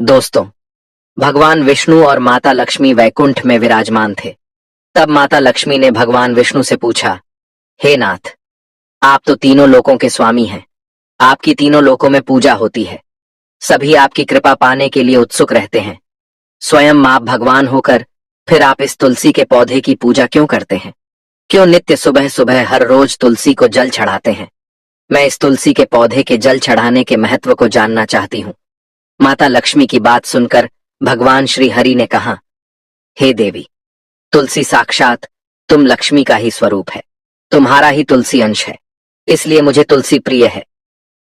दोस्तों, भगवान विष्णु और माता लक्ष्मी वैकुंठ में विराजमान थे। तब माता लक्ष्मी ने भगवान विष्णु से पूछा, हे नाथ, आप तो तीनों लोकों के स्वामी हैं। आपकी तीनों लोकों में पूजा होती है। सभी आपकी कृपा पाने के लिए उत्सुक रहते हैं। स्वयं आप भगवान होकर फिर आप इस तुलसी के पौधे की पूजा क्यों करते हैं? क्यों नित्य सुबह सुबह हर रोज तुलसी को जल चढ़ाते हैं? मैं इस तुलसी के पौधे के जल चढ़ाने के महत्व को जानना चाहती हूँ। माता लक्ष्मी की बात सुनकर भगवान श्री हरि ने कहा, हे देवी, तुलसी साक्षात तुम लक्ष्मी का ही स्वरूप है। तुम्हारा ही तुलसी अंश है, इसलिए मुझे तुलसी प्रिय है।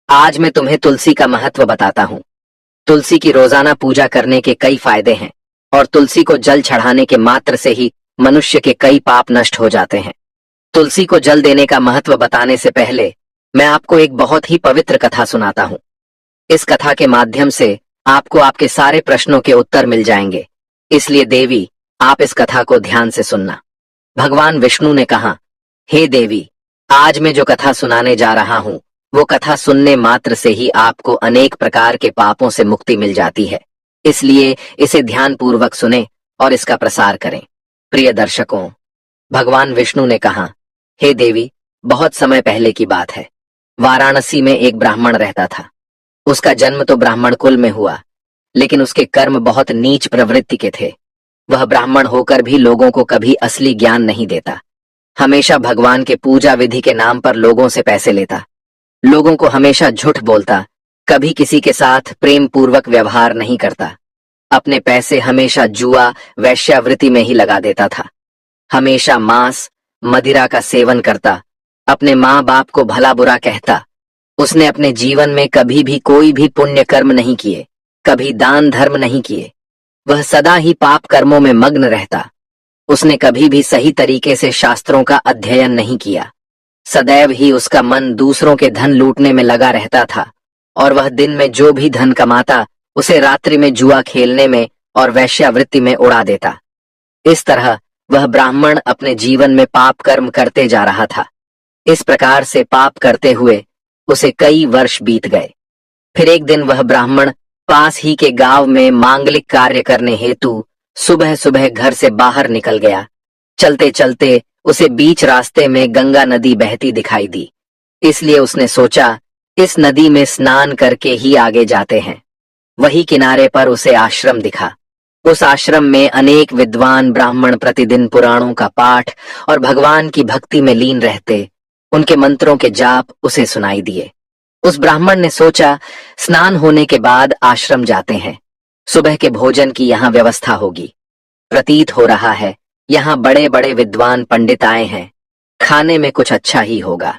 आज मैं तुम्हें तुलसी का महत्व बताता हूँ। तुलसी की रोजाना पूजा करने के कई फायदे हैं और तुलसी को जल चढ़ाने के मात्र से ही मनुष्य के कई पाप नष्ट हो जाते हैं। तुलसी को जल देने का महत्व बताने से पहले मैं आपको एक बहुत ही पवित्र कथा सुनाता हूँ। इस कथा के माध्यम से आपको आपके सारे प्रश्नों के उत्तर मिल जाएंगे। इसलिए देवी, आप इस कथा को ध्यान से सुनना। भगवान विष्णु ने कहा, हे देवी, आज मैं जो कथा सुनाने जा रहा हूँ वो कथा सुनने मात्र से ही आपको अनेक प्रकार के पापों से मुक्ति मिल जाती है। इसलिए इसे ध्यान पूर्वक सुने और इसका प्रसार करें। प्रिय दर्शकों, भगवान विष्णु ने कहा, हे देवी, बहुत समय पहले की बात है। वाराणसी में एक ब्राह्मण रहता था। उसका जन्म तो ब्राह्मण कुल में हुआ, लेकिन उसके कर्म बहुत नीच प्रवृत्ति के थे। वह ब्राह्मण होकर भी लोगों को कभी असली ज्ञान नहीं देता। हमेशा भगवान के पूजा विधि के नाम पर लोगों से पैसे लेता, लोगों को हमेशा झूठ बोलता, कभी किसी के साथ प्रेम पूर्वक व्यवहार नहीं करता। अपने पैसे हमेशा जुआ वैश्यावृत्ति में ही लगा देता था। हमेशा मांस मदिरा का सेवन करता, अपने माँ बाप को भला बुरा कहता। उसने अपने जीवन में कभी भी कोई भी पुण्य कर्म नहीं किए, कभी दान धर्म नहीं किए। वह सदा ही पाप कर्मों में मग्न रहता। उसने कभी भी सही तरीके से शास्त्रों का अध्ययन नहीं किया। सदैव ही उसका मन दूसरों के धन लूटने में लगा रहता था और वह दिन में जो भी धन कमाता उसे रात्रि में जुआ खेलने में और वैश्यावृत्ति में उड़ा देता। इस तरह वह ब्राह्मण अपने जीवन में पाप कर्म करते जा रहा था। इस प्रकार से पाप करते हुए उसे कई वर्ष बीत गए। फिर एक दिन वह ब्राह्मण पास ही के गांव में मांगलिक कार्य करने हेतु सुबह सुबह घर से बाहर निकल गया। चलते चलते उसे बीच रास्ते में गंगा नदी बहती दिखाई दी। इसलिए उसने सोचा, इस नदी में स्नान करके ही आगे जाते हैं। वही किनारे पर उसे आश्रम दिखा। उस आश्रम में अनेक विद्वान ब्राह्मण प्रतिदिन पुराणों का पाठ और भगवान की भक्ति में लीन रहते। उनके मंत्रों के जाप उसे सुनाई दिए। उस ब्राह्मण ने सोचा, स्नान होने के बाद आश्रम जाते हैं, सुबह के भोजन की यहाँ व्यवस्था होगी। प्रतीत हो रहा है यहाँ बड़े बड़े विद्वान पंडित आए हैं, खाने में कुछ अच्छा ही होगा।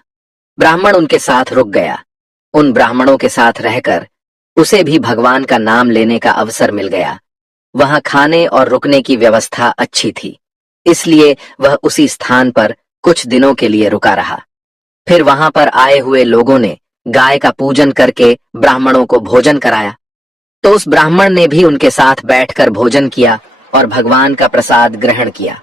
ब्राह्मण उनके साथ रुक गया। उन ब्राह्मणों के साथ रहकर उसे भी भगवान का नाम लेने का अवसर मिल गया। वहां खाने और रुकने की व्यवस्था अच्छी थी, इसलिए वह उसी स्थान पर कुछ दिनों के लिए रुका रहा। फिर वहां पर आए हुए लोगों ने गाय का पूजन करके ब्राह्मणों को भोजन कराया, तो उस ब्राह्मण ने भी उनके साथ बैठकर भोजन किया और भगवान का प्रसाद ग्रहण किया।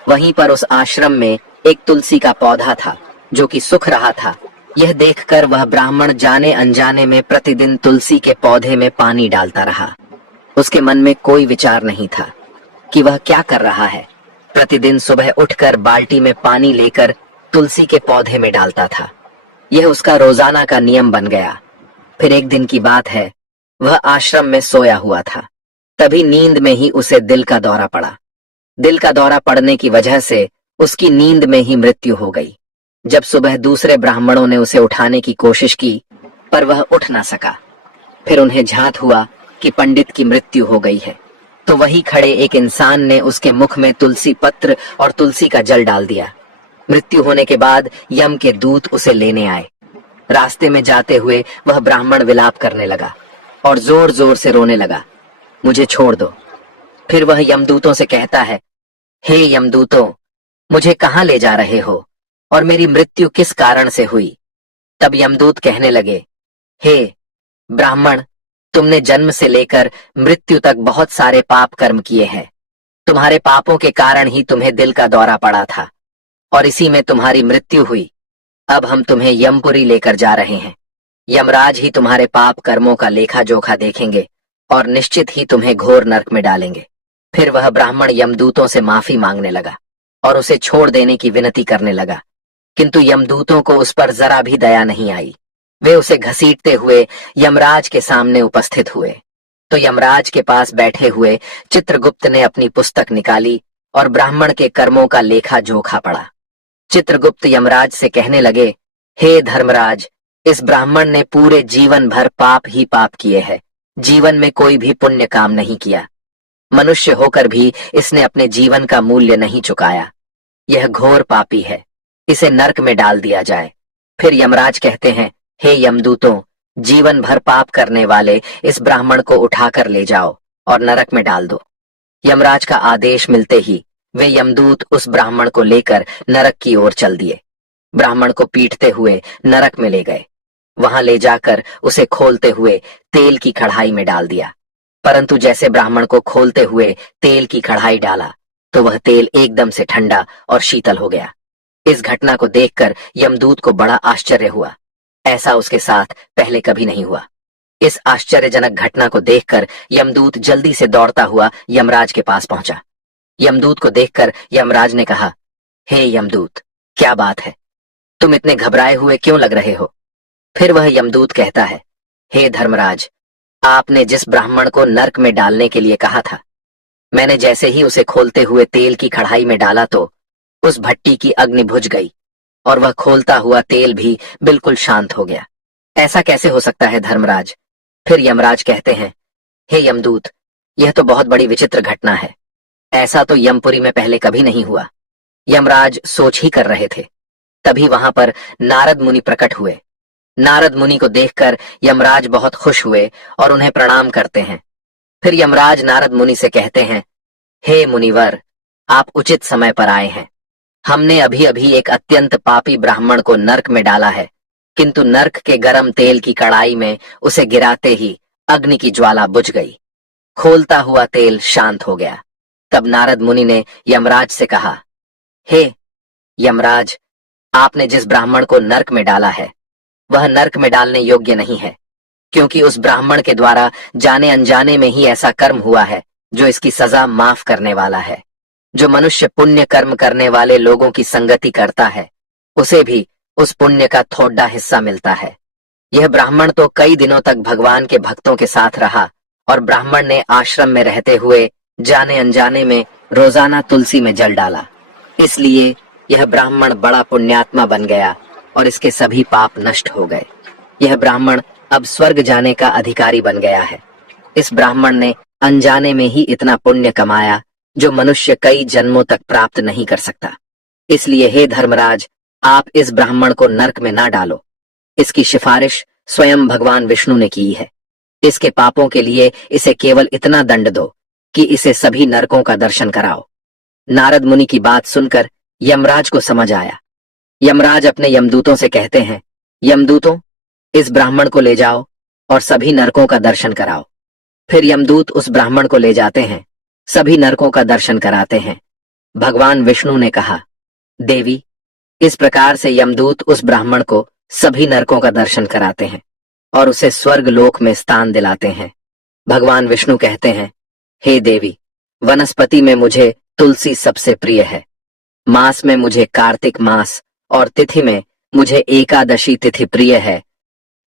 वहीं पर उस आश्रम में एक तुलसी का पौधा था जो कि सूख रहा था। यह देखकर वह ब्राह्मण जाने अनजाने में प्रतिदिन तुलसी के पौधे में पानी डालता रहा। उसके मन में कोई विचार नहीं था कि वह क्या कर रहा है। प्रतिदिन सुबह उठकर बाल्टी में पानी लेकर तुलसी के पौधे में डालता था। यह उसका रोजाना का नियम बन गया। फिर एक दिन की बात है, वह आश्रम में सोया हुआ था। तभी नींद में ही उसे दिल का दौरा पड़ा। दिल का दौरा पड़ने की वजह से उसकी नींद में ही मृत्यु हो गई। जब सुबह दूसरे ब्राह्मणों ने उसे उठाने की कोशिश की, पर वह उठ ना सका। फिर उन्हें झांत हुआ कि पंडित की मृत्यु हो गई है, तो वहीं खड़े एक इंसान ने उसके मुख में तुलसी पत्र और तुलसी का जल डाल दिया। मृत्यु होने के बाद यम के दूत उसे लेने आए। रास्ते में जाते हुए वह ब्राह्मण विलाप करने लगा और जोर जोर से रोने लगा, मुझे छोड़ दो। फिर वह यमदूतों से कहता है, हे यमदूतों, मुझे कहाँ ले जा रहे हो और मेरी मृत्यु किस कारण से हुई? तब यमदूत कहने लगे, हे ब्राह्मण, तुमने जन्म से लेकर मृत्यु तक बहुत सारे पाप कर्म किए हैं। तुम्हारे पापों के कारण ही तुम्हें दिल का दौरा पड़ा था और इसी में तुम्हारी मृत्यु हुई। अब हम तुम्हें यमपुरी लेकर जा रहे हैं। यमराज ही तुम्हारे पाप कर्मों का लेखा जोखा देखेंगे और निश्चित ही तुम्हें घोर नरक में डालेंगे। फिर वह ब्राह्मण यमदूतों से माफी मांगने लगा और उसे छोड़ देने की विनती करने लगा, किंतु यमदूतों को उस पर जरा भी दया नहीं आई। वे उसे घसीटते हुए यमराज के सामने उपस्थित हुए। तो यमराज के पास बैठे हुए चित्रगुप्त ने अपनी पुस्तक निकाली और ब्राह्मण के कर्मों का लेखा जोखा पड़ा। चित्रगुप्त यमराज से कहने लगे, हे धर्मराज, इस ब्राह्मण ने पूरे जीवन भर पाप ही पाप किए हैं, जीवन में कोई भी पुण्य काम नहीं किया। मनुष्य होकर भी इसने अपने जीवन का मूल्य नहीं चुकाया। यह घोर पापी है, इसे नरक में डाल दिया जाए। फिर यमराज कहते हैं, हे यमदूतों, जीवन भर पाप करने वाले इस ब्राह्मण को उठाकर ले जाओ और नरक में डाल दो। यमराज का आदेश मिलते ही वे यमदूत उस ब्राह्मण को लेकर नरक की ओर चल दिए। ब्राह्मण को पीटते हुए नरक में ले गए। वहां ले जाकर उसे खोलते हुए तेल की कढ़ाई में डाल दिया। परंतु जैसे ब्राह्मण को खोलते हुए तेल की कढ़ाई डाला तो वह तेल एकदम से ठंडा और शीतल हो गया। इस घटना को देखकर यमदूत को बड़ा आश्चर्य हुआ। ऐसा उसके साथ पहले कभी नहीं हुआ। इस आश्चर्यजनक घटना को देखकर यमदूत जल्दी से दौड़ता हुआ यमराज के पास पहुंचा। यमदूत को देखकर यमराज ने कहा, हे यमदूत, क्या बात है, तुम इतने घबराए हुए क्यों लग रहे हो? फिर वह यमदूत कहता है, हे धर्मराज, आपने जिस ब्राह्मण को नरक में डालने के लिए कहा था, मैंने जैसे ही उसे खोलते हुए तेल की कढ़ाई में डाला तो उस भट्टी की अग्नि बुझ गई और वह खोलता हुआ तेल भी बिल्कुल शांत हो गया। ऐसा कैसे हो सकता है धर्मराज? फिर यमराज कहते हैं, हे यमदूत, यह तो बहुत बड़ी विचित्र घटना है। ऐसा तो यमपुरी में पहले कभी नहीं हुआ। यमराज सोच ही कर रहे थे, तभी वहां पर नारद मुनि प्रकट हुए। नारद मुनि को देखकर यमराज बहुत खुश हुए और उन्हें प्रणाम करते हैं। फिर यमराज नारद मुनि से कहते हैं, हे मुनिवर, आप उचित समय पर आए हैं। हमने अभी अभी एक अत्यंत पापी ब्राह्मण को नरक में डाला है, किंतु नरक के गर्म तेल की कड़ाई में उसे गिराते ही अग्नि की ज्वाला बुझ गई, खोलता हुआ तेल शांत हो गया। तब नारद मुनि ने यमराज से कहा, हे यमराज, आपने जिस ब्राह्मण को नरक में डाला है वह नरक में डालने योग्य नहीं है, क्योंकि उस ब्राह्मण के द्वारा जाने अनजाने में ही ऐसा कर्म हुआ है जो इसकी सजा माफ करने वाला है। जो मनुष्य पुण्य कर्म करने वाले लोगों की संगति करता है उसे भी उस पुण्य का थोड़ा हिस्सा मिलता है। यह ब्राह्मण तो कई दिनों तक भगवान के भक्तों के साथ रहा और ब्राह्मण ने आश्रम में रहते हुए जाने अनजाने में रोजाना तुलसी में जल डाला, इसलिए यह ब्राह्मण बड़ा पुण्यात्मा बन गया और इसके सभी पाप नष्ट हो गए। यह ब्राह्मण अब स्वर्ग जाने का अधिकारी बन गया है। इस ब्राह्मण ने अनजाने में ही इतना पुण्य कमाया जो मनुष्य कई जन्मों तक प्राप्त नहीं कर सकता। इसलिए हे धर्मराज, आप इस ब्राह्मण को नरक में ना डालो। इसकी सिफारिश स्वयं भगवान विष्णु ने की है। इसके पापों के लिए इसे केवल इतना दंड दो कि इसे सभी नरकों का दर्शन कराओ। नारद मुनि की बात सुनकर यमराज को समझ आया। यमराज अपने यमदूतों से कहते हैं, यमदूतों, इस ब्राह्मण को ले जाओ और सभी नरकों का दर्शन कराओ। फिर यमदूत उस ब्राह्मण को ले जाते हैं, सभी नरकों का दर्शन कराते हैं। भगवान विष्णु ने कहा, देवी, इस प्रकार से यमदूत उस ब्राह्मण को सभी नरकों का दर्शन कराते हैं और उसे स्वर्ग लोक में स्थान दिलाते हैं। भगवान विष्णु कहते हैं, हे देवी, वनस्पति में मुझे तुलसी सबसे प्रिय है, मास में मुझे कार्तिक मास और तिथि में मुझे एकादशी तिथि प्रिय है।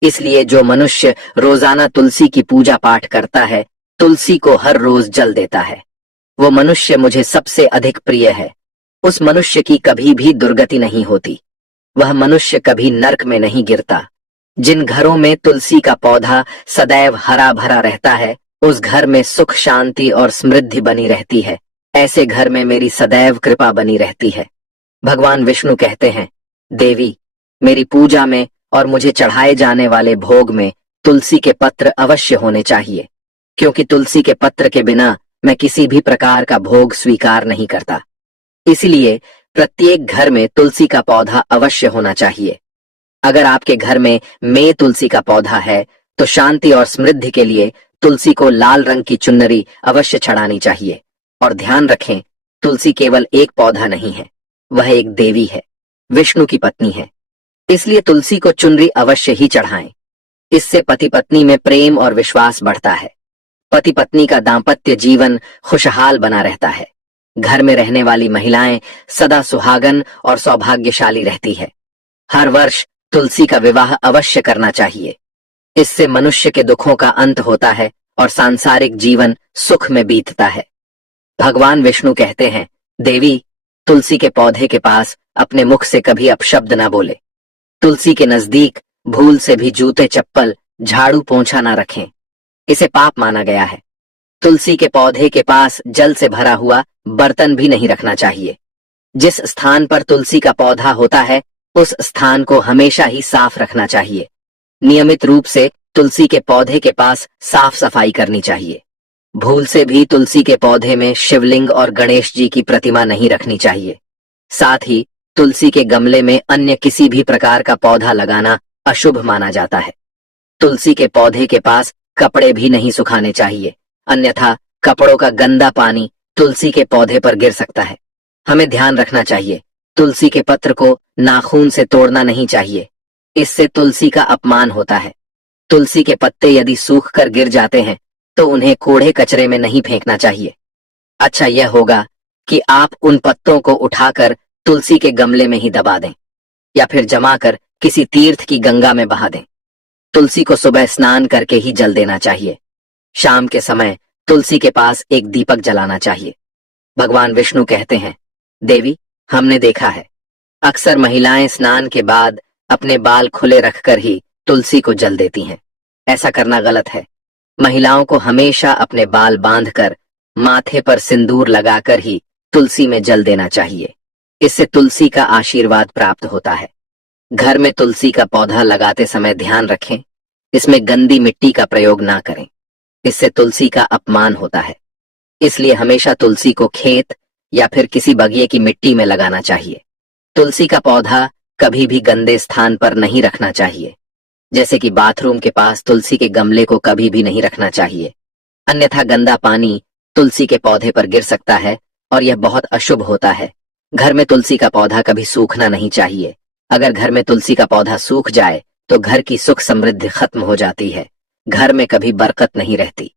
इसलिए जो मनुष्य रोजाना तुलसी की पूजा पाठ करता है, तुलसी को हर रोज जल देता है, वो मनुष्य मुझे सबसे अधिक प्रिय है। उस मनुष्य की कभी भी दुर्गति नहीं होती, वह मनुष्य कभी नरक में नहीं गिरता। जिन घरों में तुलसी का पौधा सदैव हरा भरा रहता है, उस घर में सुख शांति और समृद्धि बनी रहती है। ऐसे घर में मेरी सदैव कृपा बनी रहती है। भगवान विष्णु कहते हैं, देवी, मेरी पूजा में और मुझे चढ़ाए जाने वाले भोग में तुलसी के पत्र अवश्य होने चाहिए, क्योंकि तुलसी के पत्र के बिना मैं किसी भी प्रकार का भोग स्वीकार नहीं करता। इसलिए प्रत्येक घर में तुलसी का पौधा अवश्य होना चाहिए। अगर आपके घर में मे तुलसी का पौधा है तो शांति और समृद्धि के लिए तुलसी को लाल रंग की चुनरी अवश्य चढ़ानी चाहिए। और ध्यान रखें, तुलसी केवल एक पौधा नहीं है, वह एक देवी है, विष्णु की पत्नी है। इसलिए तुलसी को चुनरी अवश्य ही चढ़ाएं। इससे पति पत्नी में प्रेम और विश्वास बढ़ता है। पति पत्नी का दाम्पत्य जीवन खुशहाल बना रहता है। घर में रहने वाली महिलाएं सदा सुहागन और सौभाग्यशाली रहती है। हर वर्ष तुलसी का विवाह अवश्य करना चाहिए। इससे मनुष्य के दुखों का अंत होता है और सांसारिक जीवन सुख में बीतता है। भगवान विष्णु कहते हैं, देवी, तुलसी के पौधे के पास अपने मुख से कभी अपशब्द ना बोले। तुलसी के नजदीक भूल से भी जूते चप्पल झाड़ू पोंछा ना रखें, इसे पाप माना गया है। तुलसी के पौधे के पास जल से भरा हुआ बर्तन भी नहीं रखना चाहिए। जिस स्थान पर तुलसी का पौधा होता है उस स्थान को हमेशा ही साफ रखना चाहिए। नियमित रूप से तुलसी के पौधे के पास साफ सफाई करनी चाहिए। भूल से भी तुलसी के पौधे में शिवलिंग और गणेश जी की प्रतिमा नहीं रखनी चाहिए। साथ ही तुलसी के गमले में अन्य किसी भी प्रकार का पौधा लगाना अशुभ माना जाता है। तुलसी के पौधे के पास कपड़े भी नहीं सुखाने चाहिए, अन्यथा कपड़ों का गंदा पानी तुलसी के पौधे पर गिर सकता है। हमें ध्यान रखना चाहिए, तुलसी के पत्र को नाखून से तोड़ना नहीं चाहिए, इससे तुलसी का अपमान होता है। तुलसी के पत्ते यदि सूख कर गिर जाते हैं तो उन्हें कूड़े कचरे में नहीं फेंकना चाहिए। अच्छा यह होगा कि आप उन पत्तों को उठाकर तुलसी के गमले में ही दबा दें या फिर जमाकर किसी तीर्थ की गंगा में बहा दें। तुलसी को सुबह स्नान करके ही जल देना चाहिए। शाम के समय तुलसी के पास एक दीपक जलाना चाहिए। भगवान विष्णु कहते हैं, देवी, हमने देखा है अक्सर महिलाएं स्नान के बाद अपने बाल खुले रखकर ही तुलसी को जल देती हैं। ऐसा करना गलत है। महिलाओं को हमेशा अपने बाल बांधकर माथे पर सिंदूर लगाकर ही तुलसी में जल देना चाहिए। इससे तुलसी का आशीर्वाद प्राप्त होता है। घर में तुलसी का पौधा लगाते समय ध्यान रखें, इसमें गंदी मिट्टी का प्रयोग ना करें, इससे तुलसी का अपमान होता है। इसलिए हमेशा तुलसी को खेत या फिर किसी बगिए की मिट्टी में लगाना चाहिए। तुलसी का पौधा कभी भी गंदे स्थान पर नहीं रखना चाहिए, जैसे कि बाथरूम के पास तुलसी के गमले को कभी भी नहीं रखना चाहिए, अन्यथा गंदा पानी तुलसी के पौधे पर गिर सकता है और यह बहुत अशुभ होता है। घर में तुलसी का पौधा कभी सूखना नहीं चाहिए। अगर घर में तुलसी का पौधा सूख जाए तो घर की सुख समृद्धि खत्म हो जाती है, घर में कभी बरकत नहीं रहती।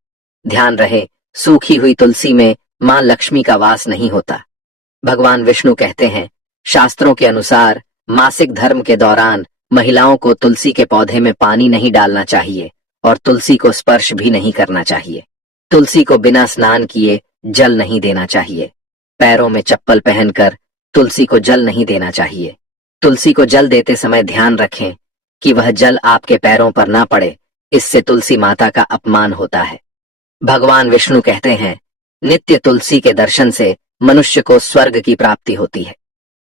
ध्यान रहे, सूखी हुई तुलसी में मां लक्ष्मी का वास नहीं होता। भगवान विष्णु कहते हैं, शास्त्रों के अनुसार मासिक धर्म के दौरान महिलाओं को तुलसी के पौधे में पानी नहीं डालना चाहिए और तुलसी को स्पर्श भी नहीं करना चाहिए। तुलसी को बिना स्नान किए जल नहीं देना चाहिए। पैरों में चप्पल पहनकर तुलसी को जल नहीं देना चाहिए। तुलसी को जल देते समय ध्यान रखें कि वह जल आपके पैरों पर ना पड़े, इससे तुलसी माता का अपमान होता है। भगवान विष्णु कहते हैं, नित्य तुलसी के दर्शन से मनुष्य को स्वर्ग की प्राप्ति होती है।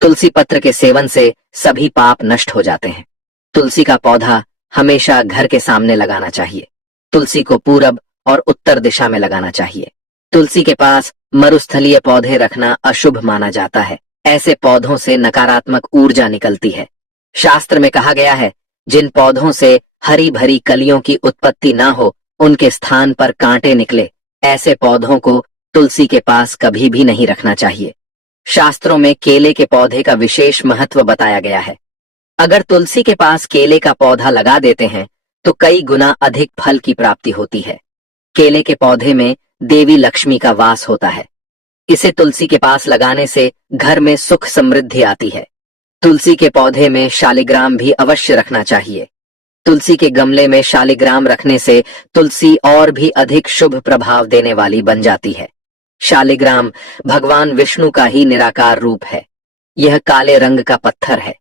तुलसी पत्र के सेवन से सभी पाप नष्ट हो जाते हैं। तुलसी का पौधा हमेशा घर के सामने लगाना चाहिए। तुलसी को पूरब और उत्तर दिशा में लगाना चाहिए। तुलसी के पास मरुस्थलीय पौधे रखना अशुभ माना जाता है। ऐसे पौधों से नकारात्मक ऊर्जा निकलती है। शास्त्र में कहा गया है, जिन पौधों से हरी भरी कलियों की उत्पत्ति ना हो, उनके स्थान पर कांटे निकले, ऐसे पौधों को तुलसी के पास कभी भी नहीं रखना चाहिए। शास्त्रों में केले के पौधे का विशेष महत्व बताया गया है। अगर तुलसी के पास केले का पौधा लगा देते हैं तो कई गुना अधिक फल की प्राप्ति होती है। केले के पौधे में देवी लक्ष्मी का वास होता है। इसे तुलसी के पास लगाने से घर में सुख समृद्धि आती है। तुलसी के पौधे में शालिग्राम भी अवश्य रखना चाहिए। तुलसी के गमले में शालिग्राम रखने से तुलसी और भी अधिक शुभ प्रभाव देने वाली बन जाती है। शालिग्राम भगवान विष्णु का ही निराकार रूप है। यह काले रंग का पत्थर है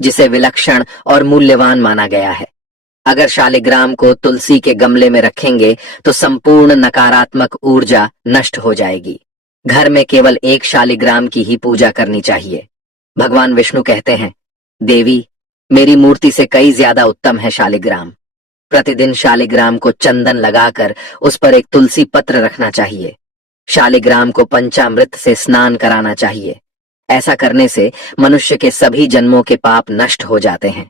जिसे विलक्षण और मूल्यवान माना गया है। अगर शालिग्राम को तुलसी के गमले में रखेंगे तो संपूर्ण नकारात्मक ऊर्जा नष्ट हो जाएगी। घर में केवल एक शालिग्राम की ही पूजा करनी चाहिए। भगवान विष्णु कहते हैं, देवी, मेरी मूर्ति से कई ज्यादा उत्तम है शालिग्राम। प्रतिदिन शालिग्राम को चंदन लगाकर उस पर एक तुलसी पत्र रखना चाहिए। शालिग्राम को पंचामृत से स्नान कराना चाहिए। ऐसा करने से मनुष्य के सभी जन्मों के पाप नष्ट हो जाते हैं।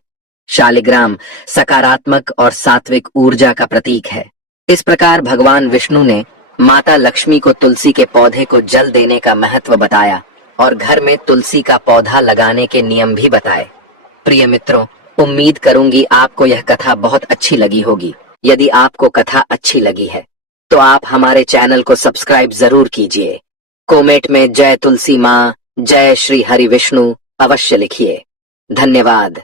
शालिग्राम सकारात्मक और सात्विक ऊर्जा का प्रतीक है। इस प्रकार भगवान विष्णु ने माता लक्ष्मी को तुलसी के पौधे को जल देने का महत्व बताया और घर में तुलसी का पौधा लगाने के नियम भी बताए। प्रिय मित्रों, उम्मीद करूंगी आपको यह कथा बहुत अच्छी लगी होगी। यदि आपको कथा अच्छी लगी है तो आप हमारे चैनल को सब्सक्राइब जरूर कीजिए। कमेंट में जय तुलसी माँ, जय श्री हरि विष्णु अवश्य लिखिए। धन्यवाद।